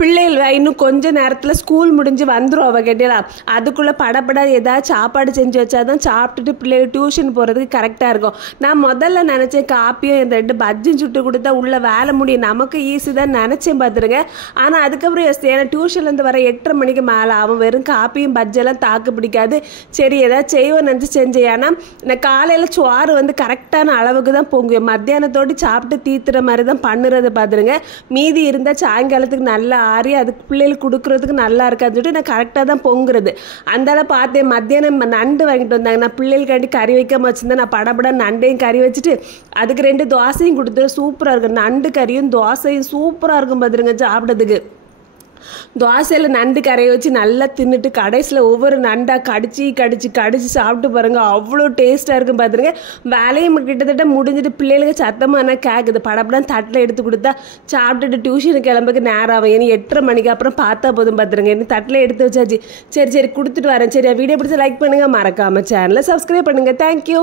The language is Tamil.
பிள்ளைகள் இன்னும் கொஞ்ச நேரத்தில் ஸ்கூல் முடிஞ்சு வந்துடும் அவள் கேட்டீங்களா. அதுக்குள்ளே படப்பட ஏதாவது சாப்பாடு செஞ்சு வச்சாதான் சாப்பிட்டுட்டு பிள்ளைகள் டியூஷன் போகிறதுக்கு கரெக்டாக இருக்கும். நான் முதல்ல நினச்சேன் காப்பியும் இந்த 2 பஜ்ஜும் சுட்டு கொடுத்தா உள்ள வேலை முடியும், நமக்கு ஈஸி தான் நினச்சேன் பார்த்துருங்க. ஆனால் அதுக்கப்புறம் ஏன்னா டியூஷன்லேருந்து வர 8:30 மணிக்கு மேலே அவன் வெறும் காப்பியும் பஜ்ஜெல்லாம் தாக்கு பிடிக்காது. சரி ஏதாவது செய்வோம் நினச்சி செஞ்சேன். ஏன்னா நான் காலையில் சோறு கரெக்டான அளவுக்கு தான் பொங்குவேன், மத்தியானத்தோடு சாப்பிட்டு தீத்துற மாதிரி தான் பண்ணுறது பார்த்துருங்க. மீதி இருந்தால் சாயங்காலத்துக்கு நல்லா ஆறி அதுக்கு பிள்ளைகளுக்கு கொடுக்குறதுக்கு நல்லா இருக்காதுன்னு சொல்லிட்டு நான் கரெக்டாக தான் பொங்குறது. அந்தால பார்த்தேன் மத்தியானம் நண்டு வாங்கிட்டு வந்தாங்க. நான் பிள்ளைகளுக்காண்டி கறி வைக்காம வச்சுருந்தேன். நான் படப்பட நண்டையும் கறி வச்சுட்டு அதுக்கு 2 தோசையும் கொடுத்துட்டு சூப்பராக இருக்கும். நண்டு கறியும் தோசையும் சூப்பராக இருக்கும் பார்த்துருங்க சாப்பிட்றதுக்கு. தோசையில் நண்டு கரையை வச்சு நல்லா தின்னுட்டு கடைசியில் ஒவ்வொரு நண்டாக கடிச்சு சாப்பிட்டு பாருங்க, அவ்வளோ டேஸ்ட்டாக இருக்கும் பார்த்துருங்க. வேலையும் கிட்டத்தட்ட முடிஞ்சிட்டு பிள்ளைகளுக்கு சத்தமாக கேட்குது. படப்படம் தட்டில் எடுத்து கொடுத்தா சாப்பிட்டுட்டு டியூஷனுக்கு கிளம்புக்கு நேரம் ஆகும். இனி 8:30 மணிக்கு அப்புறம் பார்த்தா போதும் பார்த்துருங்க. இனி தட்டில் எடுத்து வச்சாச்சு. சரி கொடுத்துட்டு வரேன். சரி வீடியோ பிடிச்ச லைக் பண்ணுங்கள், மறக்காமல் சேனலை சப்ஸ்கிரைப் பண்ணுங்கள். தேங்க்யூ.